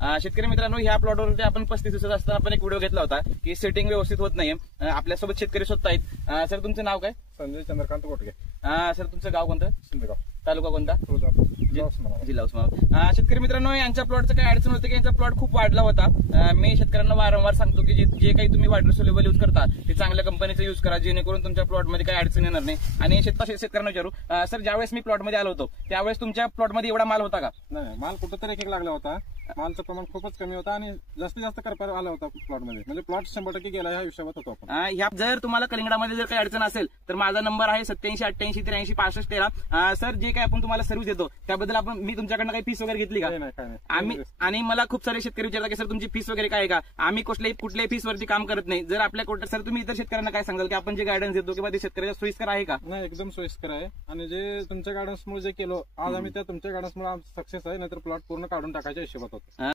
शेतकरी मित्रांनो, ह्या प्लॉटवरती आपण 35 दिवसाचा असताना आपण एक व्हिडिओ घेतला होता की सेटिंग व्यवस्थित होत नाहीये. आपल्यासोबत शेतकरी स्वतः आहेत. सर, तुमचं नाव काय? संजय चंद्रकांत कोटगे. सर, तुमचं गाव कोणतं? सिंदगाव, तालुका कोणता? जिल्हा उस्मानाबाद. शेतकरी मित्रांनो, यांच्या प्लॉटचं काय अडचण होते की यांचा प्लॉट खूप वाढला होता. मी शेतकऱ्यांना वारंवार सांगतो की जे काही तुम्ही वॉटर सोल्युबल यूज करता ते चांगल्या कंपनीचं यूज करा, जेणेकरून तुमच्या प्लॉटमध्ये काही अडचण येणार नाही. आणि शेतकऱ्यांना विचारू, सर, ज्यावेळेस मी प्लॉटमध्ये आलो होतो त्यावेळेस तुमच्या प्लॉटमध्ये एवढा माल होता का? नाही, माल कुठंतरी एक लागला होता. मालचं प्रमाण खूपच कमी होता आणि जास्तीत जास्त करपार आला होता प्लॉटमध्ये. म्हणजे प्लॉट 100% गेला ह्या हिशोबात होतो आपण. ह्या जर तुम्हाला कलिंगडामध्ये जर काही अडचण असेल तर माझा नंबर आहे 87 88 83 65 13. सर, जे काही आपण तुम्हाला सर्व्हिस देतो त्याबद्दल मी तुमच्याकडनं काही फीस वगैरे घेतली का? आम्ही आणि मला खूप सारे शेतकरी विचारतात की सर तुमची फीस वगैरे काय आहे का? आम्ही कुठल्याही फीस वरती काम करत नाही. जर आपल्या सर, तुम्ही इतर शेतकऱ्यांना काय सांगाल की आपण जे गायडन्स देतो किंवा ते शेतकऱ्याच्या सोयीस्कर आहे का? नाही, एकदम सोयीस्कर आहे. आणि जे तुमच्या गायडन्समुळे जे केलं आज आम्ही त्या तुमच्या गायडन्समुळे सक्सेस आहे, नाहीतर प्लॉट पूर्ण काढून टाकायच्या हिशोबात होतो.